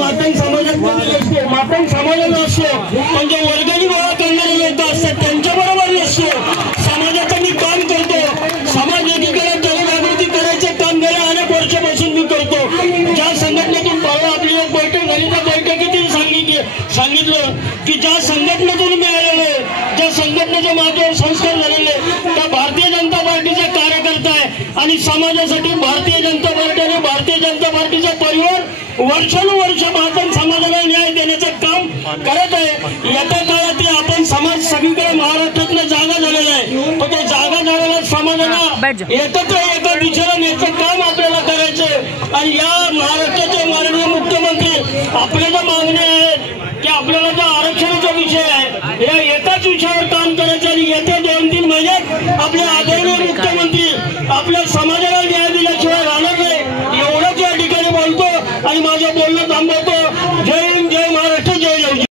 मातंग समाजाला असतो पण जे वर्गणी गोळा करणारे लोक असतात त्यांच्या बरोबर नसतो. समाजाचं मी काम करतो, समाज एकीकडे जनजागृती करायचं काम गेल्या अनेक वर्षापासून मी करतो. ज्या संघटनेतून परवा आपली एक बैठक झाली त्या बैठकीतून सांगितलं की ज्या संघटनेतून मी आलेलो, ज्या संघटनेच्या माझ्यावर संस्कार झालेले त्या भारतीय जनता पार्टीचे कार्यकर्ता आहे आणि समाजासाठी भारतीय जनता पार्टी आणि भारतीय जनता पार्टीचा परिवार वर्षानुवर्ष मातंग समाजाला न्याय देण्याचं काम करत आहे. येत्या काळात आपण समाज सगळीकडे महाराष्ट्रातल्या जागा झालेला आहे, पण त्या जागा झालेल्या समाजाला एकत्र एका दिशेला नेण्याचं काम आपल्याला करायचं. आणि या महाराष्ट्राचे माननीय मुख्यमंत्री आपल्या ज्या मागण्या आहेत की आपल्याला ज्या आरक्षणाचा विषय आहे या एकाच विषयावर काम करायचं आणि येत्या 2-3 महिन्यात आपले आदरणीय मुख्यमंत्री आपल्या समाजाला न्याय दिल्याशिवाय राहणार नाही एवढंच या ठिकाणी बोलतो आणि माझं बोलणं थांबवतो. जय